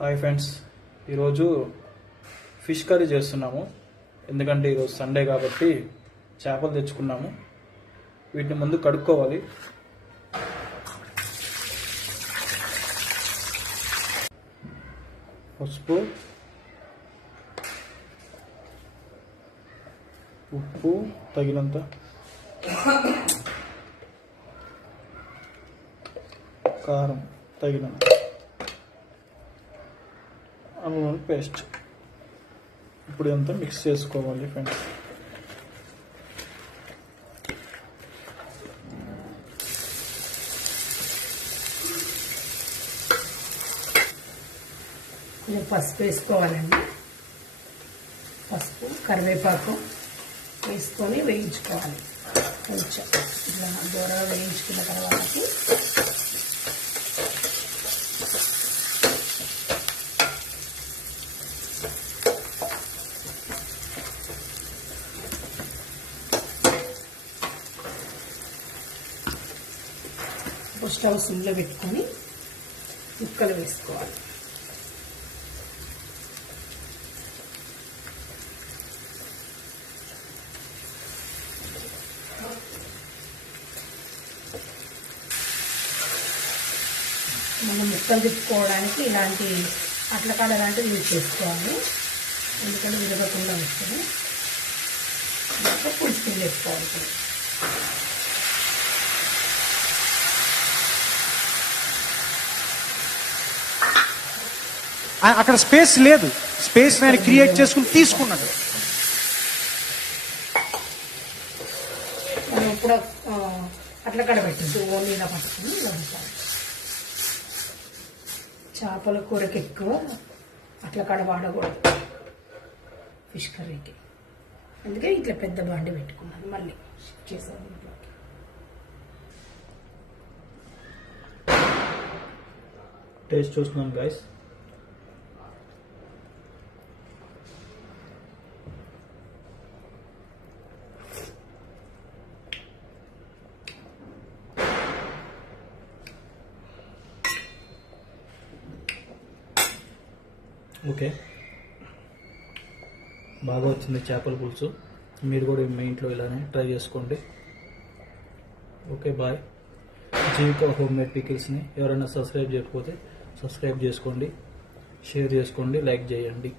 Hi friends, ఈరోజు fish curry చేస్తున్నాము. ఎందుకంటే ఈరోజు సండే కాబట్టి చేపలు తెచ్చుకున్నాము. వీటిని ముందు కడుక్కోవాలి. పసుపు, ఉప్పు తగినంత, కారం తగినంత, అల్లం పేస్ట్. ఇప్పుడు అంతా మిక్స్ చేసుకోవాలి ఫ్రెండ్స్. కొంచెం పసుపు వేసుకోవాలండి. పసుపు, కరివేపాకు వేసుకొని వేయించుకోవాలి. కొంచెం ఇట్లా దూరగా వేయించుకున్న తర్వాతకి స్టవ్ సిమ్లో పెట్టుకొని ముక్కలు వేసుకోవాలి. మనం ముక్కలు తిప్పుకోవడానికి ఇలాంటి అట్లకాడ లాంటివి యూజ్ చేసుకోవాలి. ఎందుకంటే విరగకుండా వస్తుంది. ఇంకా పులుసు వేసుకోవాలి. అక్కడ స్పేస్ లేదు, స్పేస్ నేను క్రియేట్ చేసుకుని తీసుకున్నాడు. మనం ఇప్పుడు అట్లా కడబెట్టద్దు, ఓన్లీ ఇలా పట్టుకుని ఇలా ఉంటాం. చేపల కూరకి ఎక్కువ అట్లా కడ వాడకూడదు ఫిష్ కర్రీకి. అందుకే ఇట్లా పెద్ద బాండి పెట్టుకున్నాను. మళ్ళీ చేసాను ఇంట్లోకి. టేస్ట్ చూస్తున్నాం గైస్. ఓకే, బాగా వచ్చింది చేపల పులుసు. మీరు కూడా మీ ఇంట్లో ఇలానే ట్రై చేసుకోండి. Okay, bye. Jeevika home made పికిల్స్ని ఎవరైనా సబ్స్క్రైబ్ చేయకపోతే సబ్స్క్రైబ్ చేసుకోండి, షేర్ చేసుకోండి, లైక్ చేయండి.